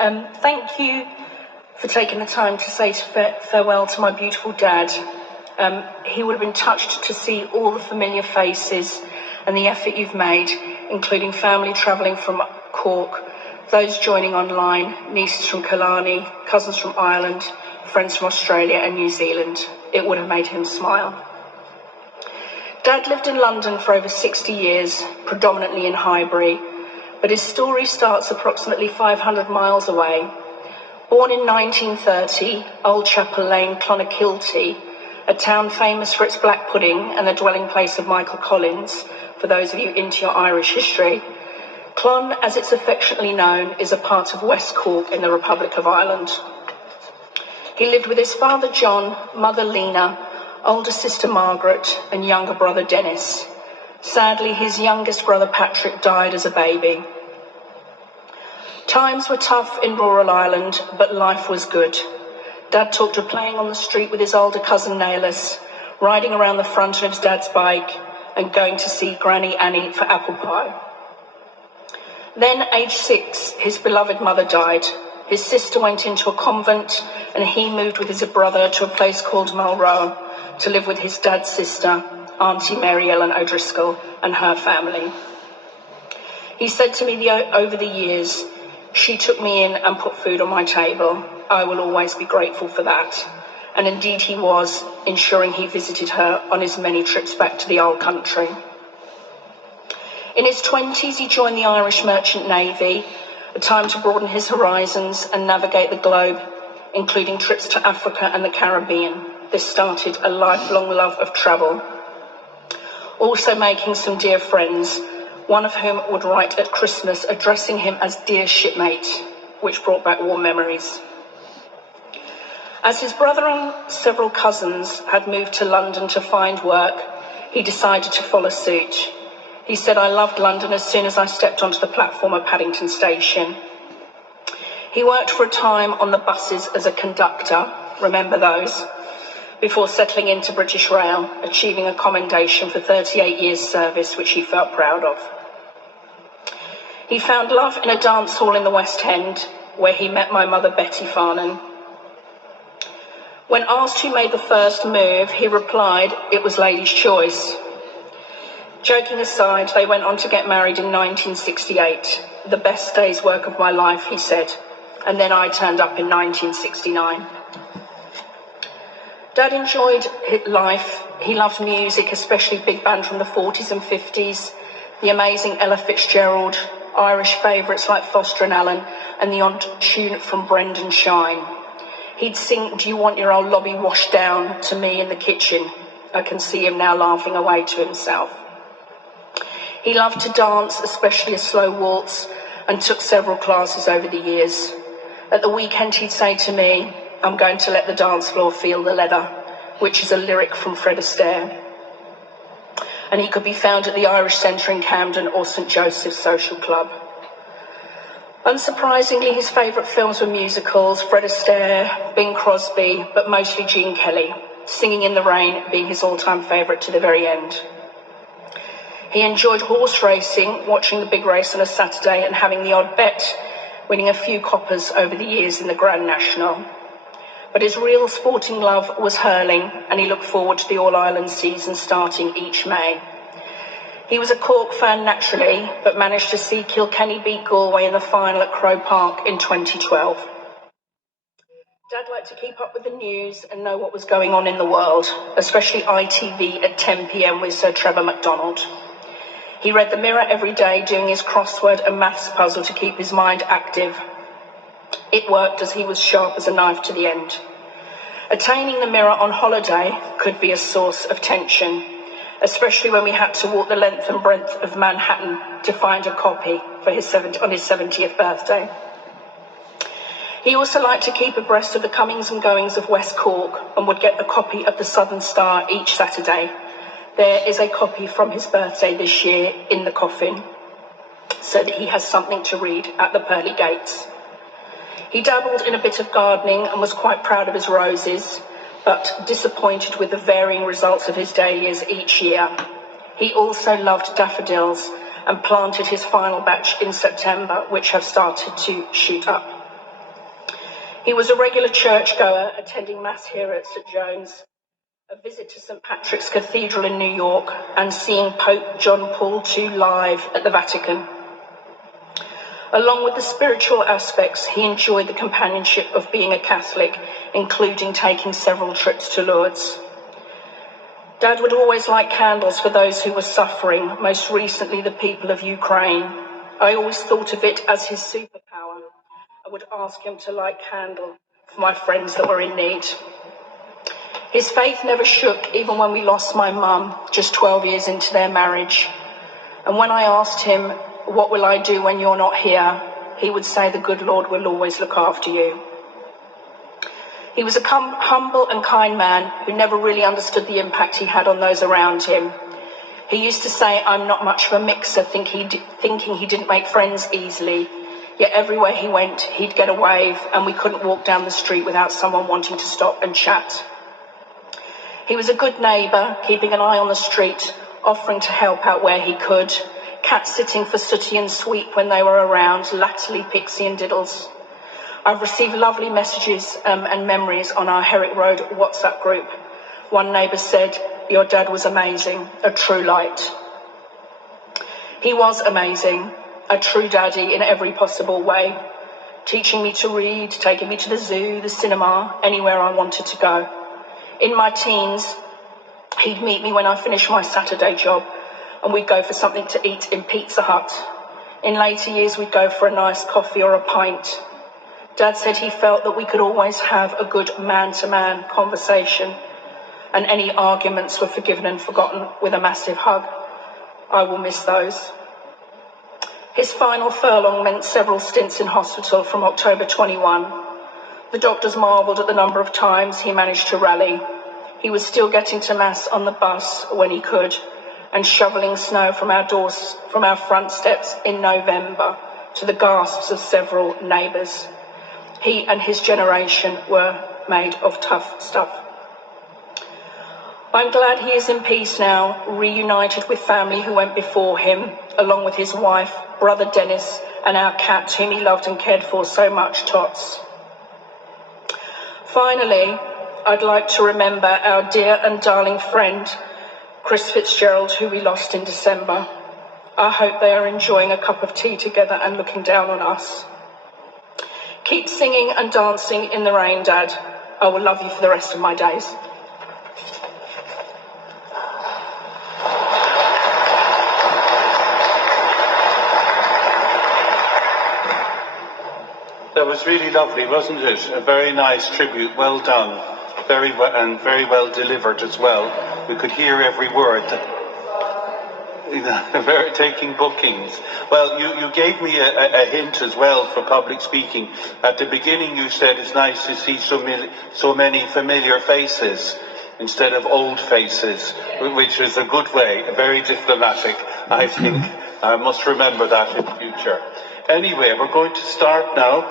Thank you for taking the time to say farewell to my beautiful dad. He would have been touched to see all the familiar faces and the effort you've made, including family travelling from Cork, those joining online, nieces from Cullinane, cousins from Ireland, friends from Australia and New Zealand. It would have made him smile. Dad lived in London for over 60 years, predominantly in Highbury, but his story starts approximately 500 miles away. Born in 1930, Old Chapel Lane, Clonakilty, a town famous for its black pudding and the dwelling place of Michael Collins, for those of you into your Irish history. Clon, as it's affectionately known, is a part of West Cork in the Republic of Ireland. He lived with his father John, mother Lena, older sister Margaret and younger brother Dennis. Sadly, his youngest brother Patrick died as a baby. Times were tough in rural Ireland, but life was good. Dad talked of playing on the street with his older cousin Nailus, riding around the front of his dad's bike and going to see Granny Annie for apple pie. Then, aged 6, his beloved mother died. His sister went into a convent and he moved with his brother to a place called Mulroe to live with his dad's sister, Auntie Mary Ellen O'Driscoll, and her family. He said to me over the years, "She took me in and put food on my table. I will always be grateful for that." And indeed he was, ensuring he visited her on his many trips back to the old country. In his 20s, he joined the Irish Merchant Navy, a time to broaden his horizons and navigate the globe, including trips to Africa and the Caribbean. This started a lifelong love of travel. Also making some dear friends, one of whom would write at Christmas addressing him as dear shipmate, which brought back warm memories. As his brother and several cousins had moved to London to find work, he decided to follow suit. He said, "I loved London as soon as I stepped onto the platform at Paddington Station." He worked for a time on the buses as a conductor, remember those, before settling into British Rail, achieving a commendation for 38 years' service, which he felt proud of. He found love in a dance hall in the West End, where he met my mother Betty Farnan. When asked who made the first move, he replied, "It was Lady's Choice." Joking aside, they went on to get married in 1968. "The best day's work of my life," he said. And then I turned up in 1969. Dad enjoyed his life. He loved music, especially big band from the 40s and 50s, the amazing Ella Fitzgerald, Irish favourites like Foster and Allen, and the odd tune from Brendan Shine. He'd sing "Do You Want Your Old Lobby Washed Down" to me in the kitchen. I can see him now laughing away to himself. He loved to dance, especially a slow waltz, and took several classes over the years. At the weekend he'd say to me, "I'm going to let the dance floor feel the leather," which is a lyric from Fred Astaire. And he could be found at the Irish Centre in Camden or St Joseph's Social Club. Unsurprisingly, his favourite films were musicals, Fred Astaire, Bing Crosby, but mostly Gene Kelly, Singing in the Rain being his all-time favourite to the very end. He enjoyed horse racing, watching the big race on a Saturday and having the odd bet, winning a few coppers over the years in the Grand National. But his real sporting love was hurling, and he looked forward to the All-Ireland season starting each May. He was a Cork fan naturally, but managed to see Kilkenny beat Galway in the final at Croke Park in 2012. Dad liked to keep up with the news and know what was going on in the world, especially ITV at 10 p.m. with Sir Trevor MacDonald. He read the Mirror every day, doing his crossword and maths puzzle to keep his mind active. It worked, as he was sharp as a knife to the end. Attaining the Mirror on holiday could be a source of tension, especially when we had to walk the length and breadth of Manhattan to find a copy for on his 70th birthday. He also liked to keep abreast of the comings and goings of West Cork and would get a copy of the Southern Star each Saturday. There is a copy from his birthday this year in the coffin, so that he has something to read at the pearly gates. He dabbled in a bit of gardening and was quite proud of his roses, but disappointed with the varying results of his dahlias each year. He also loved daffodils and planted his final batch in September, which have started to shoot up. He was a regular churchgoer, attending Mass here at St John's, a visit to St Patrick's Cathedral in New York, and seeing Pope John Paul II live at the Vatican. Along with the spiritual aspects, he enjoyed the companionship of being a Catholic, including taking several trips to Lourdes. Dad would always light candles for those who were suffering, most recently the people of Ukraine. I always thought of it as his superpower. I would ask him to light candle for my friends that were in need. His faith never shook, even when we lost my mum, just 12 years into their marriage. And when I asked him, "What will I do when you're not here?" he would say, "The good Lord will always look after you." He was a humble and kind man who never really understood the impact he had on those around him. He used to say, "I'm not much of a mixer," thinking he didn't make friends easily. Yet everywhere he went, he'd get a wave, and we couldn't walk down the street without someone wanting to stop and chat. He was a good neighbour, keeping an eye on the street, offering to help out where he could, cat-sitting for Sooty and Sweep when they were around, latterly Pixie and Diddles. I've received lovely messages and memories on our Herrick Road WhatsApp group. One neighbour said, "Your dad was amazing, a true light." He was amazing, a true daddy in every possible way, teaching me to read, taking me to the zoo, the cinema, anywhere I wanted to go. In my teens, he'd meet me when I finished my Saturday job, and we'd go for something to eat in Pizza Hut. In later years, we'd go for a nice coffee or a pint. Dad said he felt that we could always have a good man-to-man conversation, and any arguments were forgiven and forgotten with a massive hug. I will miss those. His final furlong meant several stints in hospital from October 21. The doctors marvelled at the number of times he managed to rally. He was still getting to Mass on the bus when he could, and shoveling snow from our front steps in November, to the gasps of several neighbours. He and his generation were made of tough stuff. I'm glad he is in peace now, reunited with family who went before him, along with his wife, brother Dennis, and our cat, whom he loved and cared for so much, Tots. Finally, I'd like to remember our dear and darling friend, Chris Fitzgerald, who we lost in December. I hope they are enjoying a cup of tea together and looking down on us. Keep singing and dancing in the rain, Dad. I will love you for the rest of my days. That was really lovely, wasn't it? A very nice tribute, well done, very well delivered as well. We could hear every word. Taking bookings. Well, you gave me a hint as well for public speaking. At the beginning you said it's nice to see so many familiar faces instead of old faces, which is a good way, very diplomatic, I think. I must remember that in future. Anyway, we're going to start now.